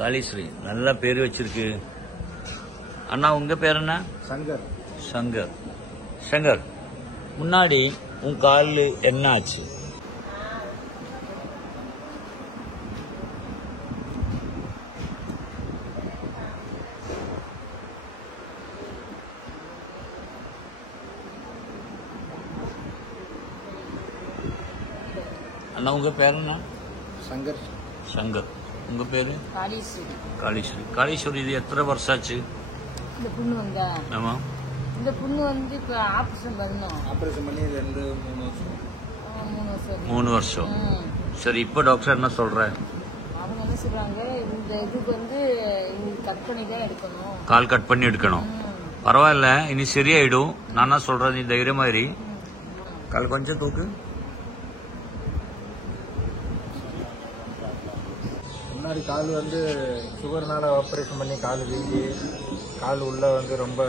காளீஸ்வரி நல்ல பேர் வச்சிருக்கு. அண்ணா உங்க பேர் என்ன? சங்கர். சங்கர். சங்கர், முன்னாடி உன் காலில் என்ன ஆச்சு? அண்ணா உங்க பேர் என்ன? சங்கர். சங்கர். உங்க பேரு? காளீஸ்வரி. காளீஸ்வரி. காளீஸ்வரி, இது எத்தனை வருஷம் ஆச்சு? இந்த புண்ணு வந்தா? ஆமா. இந்த புண்ணு வந்து இப்ப ஆபரேஷன் பண்ணணும். ஆபரேஷன் பண்ணி 2-3 வருஷம். 3 வருஷம். 3 வருஷம். சரி, இப்போ டாக்டர் என்ன சொல்ற? அவங்க என்ன சொல்றாங்க, இந்த இதுக்கு வந்து கட் பண்ணி தான் எடுக்கணும். கால் கட் பண்ணி எடுக்கணும். பரவாயில்ல, இனி சரியாயிடும். நான் என்ன சொல்றேன், நீ தைரியமா இரு. கால் கொஞ்சம் தூக்கு. முன்னாடி கால் வந்து சுகர்னால ஆப்ரேஷன் பண்ணி கால் வீங்கி கால் உள்ள வந்து ரொம்ப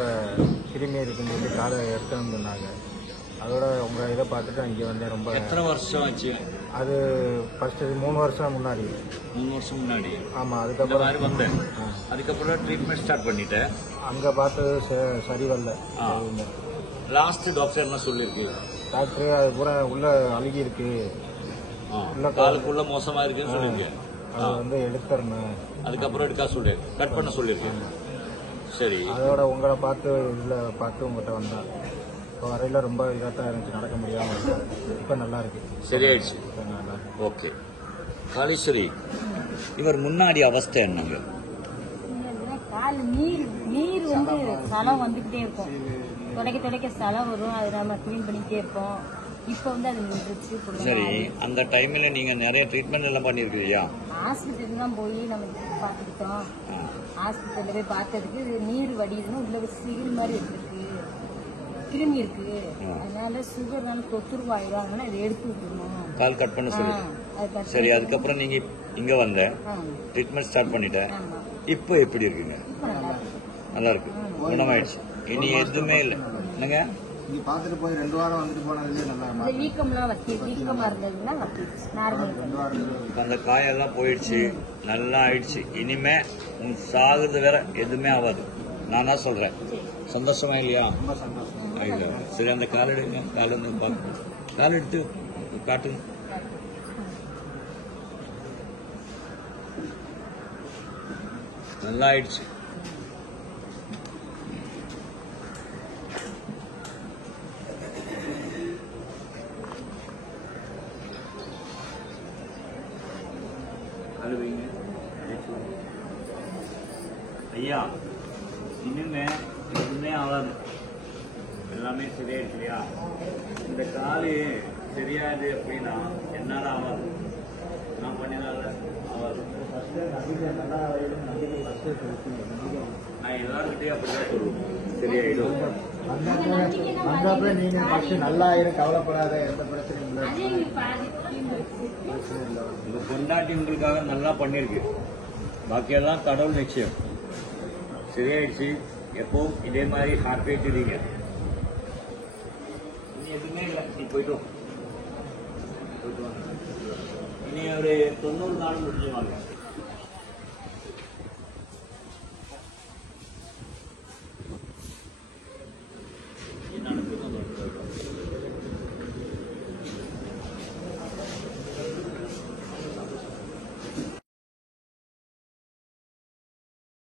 கிருமி இருக்குன்னு சொல்லி காலை எடுத்துன்னு சொன்னாங்க. அதோட உங்க இதை பார்த்துட்டு இங்கே வந்து ரொம்ப. எத்தனை வருஷம் ஆச்சு அது? ஃபர்ஸ்ட் 3 வருஷம் முன்னாடி. 3 வருஷம் முன்னாடி. ஆமா. அதுக்கப்புறம் வந்தேன். அதுக்கப்புறம் ட்ரீட்மெண்ட் ஸ்டார்ட் பண்ணிட்டேன். அங்க பார்த்தது சரி வரல. லாஸ்ட் டாக்டர் என்ன சொல்லிருக்கு? டாக்டர் அது பூரா உள்ள அழுகி இருக்கு, உள்ள காலுக்குள்ள மோசமா இருக்குன்னு சொல்லிருக்கேன். அது வந்து எடுத்துறணும். அதுக்கப்புறம் எடுக்க சொல்லு, கட் பண்ண சொல்லிருக்கேன். சரி. அதோட உங்களை பார்த்து இதுல பார்த்து உங்ககிட்ட வந்தேன். இப்போ வரையில ரொம்ப இதாக இருந்துச்சு, நடக்க முடியாம. இப்ப நல்லா இருக்கு, சரியாயிடுச்சு. ஓகே. காளீஸ்வரி, இவர் முன்னாடி அவஸ்தை என்னங்க? கால் நீர் வந்து சலம் வந்துகிட்டே இருக்கும். துடைக்க சலம் வரும், அது நம்ம கிளீன் பண்ணிக்கிட்டே இருப்போம். இப்ப வந்து அது நின்றுச்சு. சரி, அந்த டைம்ல நீங்க நிறைய ட்ரீட்மெண்ட் எல்லாம் பண்ணிருக்கீங்க? ஹாஸ்பிட்டல் தான் போய் நம்ம பார்த்துக்கிட்டோம். ஹாஸ்பிட்டல்ல போய் பார்த்ததுக்கு நீர் வடியுதுன்னு உள்ள சீல் மாதிரி இருக்கு, கிருமி இருக்கு. அதனால சுகர்னால தொத்துருவாயிடும், அதனால அதை எடுத்து விட்டுருணும். கால் கட் பண்ண சொல்லி. சரி, அதுக்கப்புறம் நீங்க இங்க வந்த ட்ரீட்மெண்ட் ஸ்டார்ட் பண்ணிட்டேன். இப்போ எப்படி இருக்குங்க? நல்லா இருக்கு, குணமாயிடுச்சு. இனி எதுவுமே இல்லை என்னங்க? நீ பாத்துட்டு போய் 2 வாரம் வந்துட்டு போனதுல நல்லா வீக்கம்லாம் வீக்கமா இருந்ததுன்னா அந்த காயெல்லாம் போயிடுச்சு, நல்லா ஆயிடுச்சு. இனிமே உன் சாகுறது வேற எதுவுமே ஆகாது. நான் தான் சொல்றேன். சந்தோஷமா இல்லையா? சரி, அந்த கால் எடுங்க. கால் வந்து கால் எடுத்து காட்டுங்க. நல்லா ஆயிடுச்சு. ஐயா, இனிமே எதுவுமே ஆகாது, எல்லாமே சரியாயிடுச்சு இல்லையா? இந்த காலு சரியாது அப்படின்னா என்னால ஆகாது, நான் பண்ணினால ஆகாது. நான் எல்லாருக்கிட்டே அப்படிதான் சொல்லுவேன், சரியாயிடும். நீங்க நல்லா ஆயிரும், கவலைப்படாத, எந்த பிரச்சனையும் இல்லை. இந்த பொண்டாட்டி உங்களுக்காக நல்லா பண்ணிருக்கு, பாக்கியெல்லாம் கடவுள் நிச்சயம். சரியாயிடுச்சு. எப்பவும் இதே மாதிரி ஹாப்பியா இருந்தீங்க. இனி எதுவுமே இல்லை, நீ போயிட்டு இனி ஒரு 90 நாள் முடிஞ்சுவாங்க.